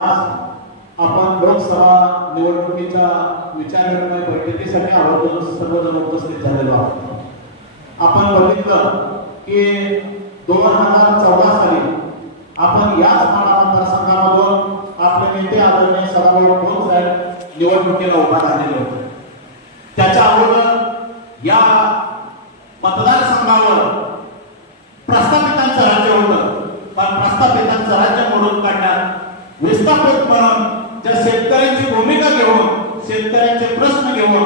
आपण लोकसभा निवडणुकीच्या विचारविनिमय बैठकीसाठी आवर्जून सर्वजण उपस्थित झालेलो आहोत. आपण बघितलं की दोन हजार चौदा साली आपण याच माडा मतदारसंघामधून आपले नेते आदरणीय सदाभाऊ खोत साहेब निवडणुकीला उभा राहिलेले होते. त्याच्या अगोदर या मतदारसंघावर प्रस्थापितांचं राज्य होतं पण प्रस्थापितांचं राज्य मोडून काढण्यात विस्थापितपणा त्या शेतकऱ्यांची भूमिका घेऊन शेतकऱ्यांचे प्रश्न घेऊन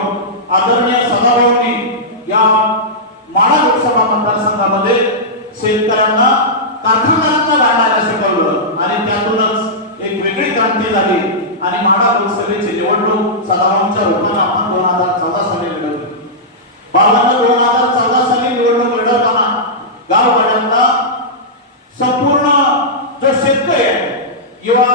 आदरणीय सदाभाऊंनी या माळा लोकसभा मतदारसंघामध्ये शेतकऱ्यांना कारखानदारांना गाठायला शिकवलं आणि त्यातूनच एक वेगळी क्रांती झाली. आणि माळा लोकसभेची निवडणूक सदाभाऊंच्या रूपाने आपण दोन हजार चौदा साली मिळवली बाबांना दोन हजार चौदा साली निवडणूक मिळवताना गाववाड्यांना संपूर्ण जो शेतकरी आहे किंवा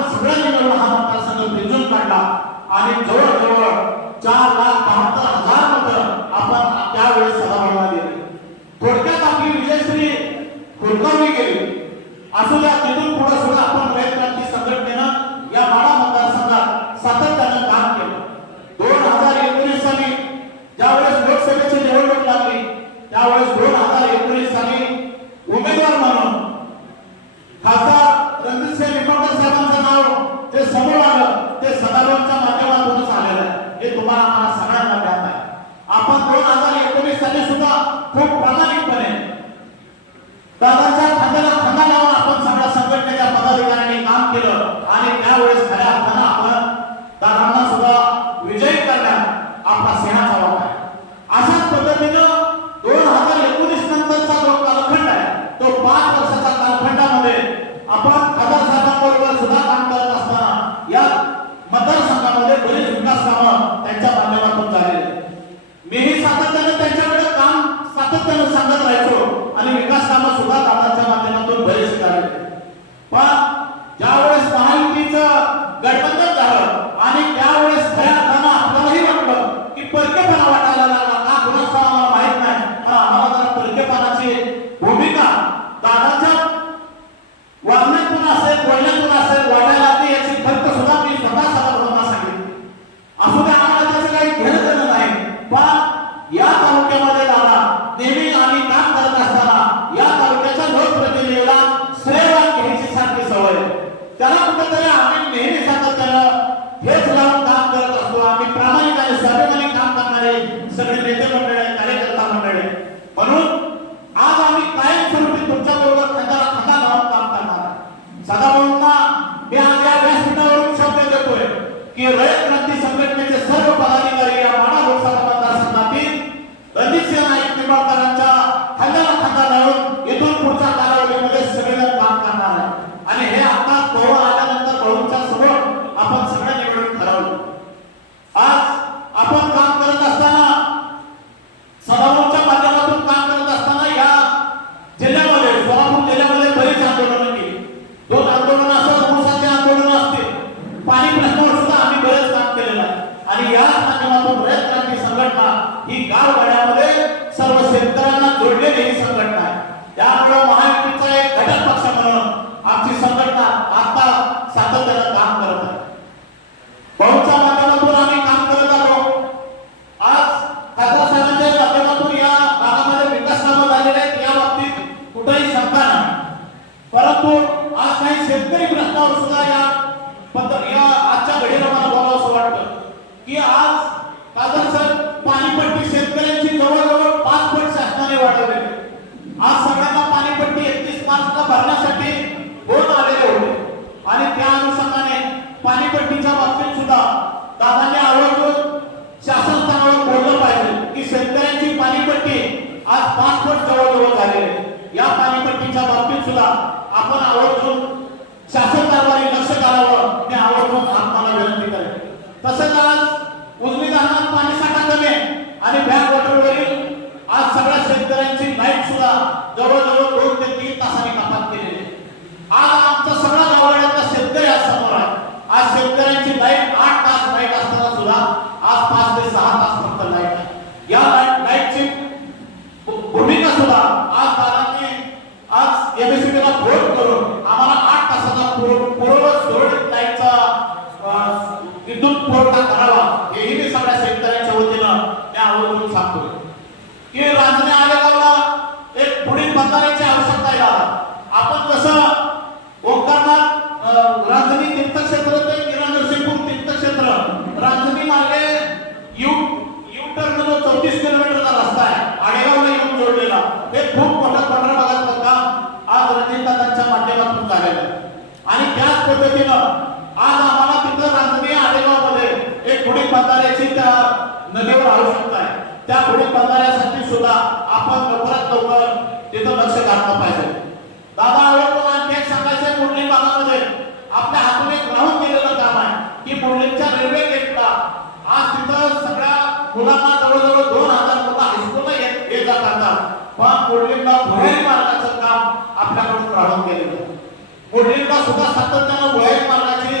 आपण सगळ्यांनी मिळून हा मतदारसंघ रिजन काढला. आणि जवळजवळ चार लाख बहात्तर हजार मत आपण त्यावेळेस सभागृहाला दिली थोडक्यात आपली विजयश्री खुरकवली गेली. असू द्या तिथून पुढे सांगत राहायचो. आणि विकास कामं सुद्धा कामाच्या माध्यमातून बरेच करायचे की रयत क्रांती संघटनेचे सर्व पदाधिकारी చెప్పని ప్రస్తావిస్తున్నాయా 下次 पद्धतीनं. आज आम्हाला तिथं रांजणी आलेगावमध्ये एक गुढी बंधाऱ्याची त्या नदीवर आवश्यकता आहे. त्या गुढी बंधाऱ्यासाठी सुद्धा आपण लवकरात लवकर तिथं लक्ष घातलं पाहिजे. दादा आवडतो आणखी एक सांगायचं मुरली भागामध्ये आपल्या हातून एक राहून गेलेलं काम आहे की मुरलीच्या रेल्वे गेटला आज तिथं सगळ्या मुलांना जवळजवळ दोन हजार मुलं हायस्कूलला येत ये जात असतात. पण मुरलीला भुयारी मार्गाचं काम आपल्याकडून राहून गेलेलं आहे. मुरलीला सुद्धा सातत्यानं भुयारी मार्गाचे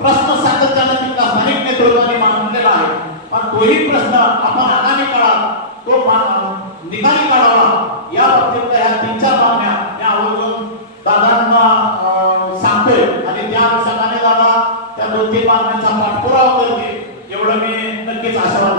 प्रश्न सातत्यानं तिथला स्थानिक नेतृत्वाने मांडलेला आहे. पण तोही प्रश्न आपण आगामी काळात तो निकाली काढावा या बाबतीत ह्या तीन चार मागण्या या आवर्जून दादांना सांगतोय. आणि त्या अनुषंगाने दादा त्या दोन तीन मागण्यांचा पाठपुरावा करते एवढं मी नक्कीच आशावाद